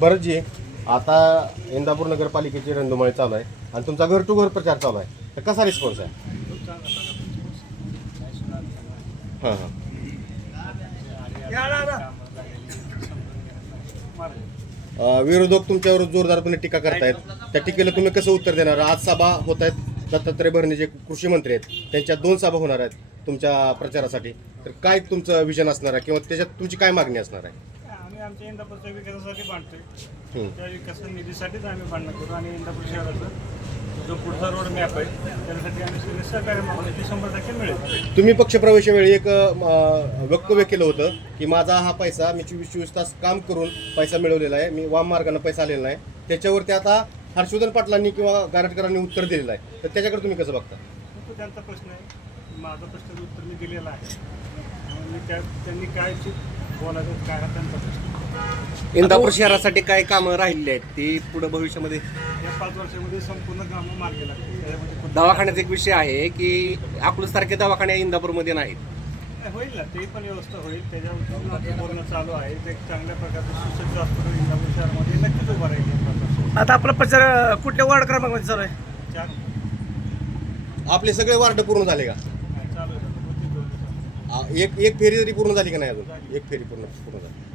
बरं जी आता इंदापूर नगरपालिकेची रणधुमाळी चालू आहे आणि तुमचा घर टू घर प्रचार चालू आहे. तर कसा रिस्पॉन्स आहे? हां हां. विरोधक तुमच्यावर जोरदारपणे टीका करतायत. त्या टीकेला तुम्ही कसं उत्तर देणार? आज सभा होत आहेत. दत्तात्रय भरणे जे कृषी मंत्री आहेत. त्यांच्या दोन सभा होणार आहेत. तुमच्या प्रचारासाठी? तर काय तुमचं विजन असणार आहे? किंवा त्याच्यात तुमची काय मागणी असणार आहे? आम्ही आमच्या इंदापूरच्या विकासासाठी बांधतोय हं. त्या विकास निधीसाठीच आम्ही बांधणं करू. आणि इंदापूर शहराचा जो पुढचा रोड मॅप आहे त्यासाठी आम्ही सहकार्य मागू ते शंभर टक्के मिळेल. तुम्ही पक्षप्रवेशावेळी एक वक्तव्य केलं होतं की माझा हा पैसा मी चोवीस चोवीस तास काम करून पैसा मिळवलेला आहे. मी वाम मार्गाने पैसा आलेला नाही. त्याच्यावरती आता हर्षवर्धन पाटलांनी किंवा गारटकरांनी उत्तर दिलेलं आहे. तर त्याच्याकडे तुम्ही कसं बघता? तो त्यांचा प्रश्न आहे. माझा प्रश्नाचं उत्तर मी दिलेलं आहे. आणि मी त्या त्यांनी काय चूक बोलायचं काय हा त्यांचा प्रश्न. इंदापूर शहरासाठी काय कामं राहिलेली आहेत? ती पुढे भविष्यामध्ये या पाच वर्षामध्ये संपूर्ण कामं मार्गी लागतील. त्याच्यामध्ये कुठं- दवाखान्याचा एक विषय आहे की अकलूजसारखे दवाखाने इंदापूरमध्ये नाहीत. नाही, होईल ना ते पण व्यवस्था होईल. त्याच्यावर बोलणं चालू आहे. ते एक चांगल्या प्रकारचं सुसज्ज हॉस्पिटल इंदापूर शहरामध्ये नक्कीच उभं राहील. या पाच वर्षात. आता आपला प्रचार कुठल्या वार्ड क्रमांकामध्ये चालू आहे? चार. आपले सगळे वार्ड पूर्ण झाले का चालू आहे आता. होतील दोन दिवसात. आ, एक एक फेरी जरी पूर्ण झाली का नाही अजून? एक फेरी पूर्ण पूर्ण झाली.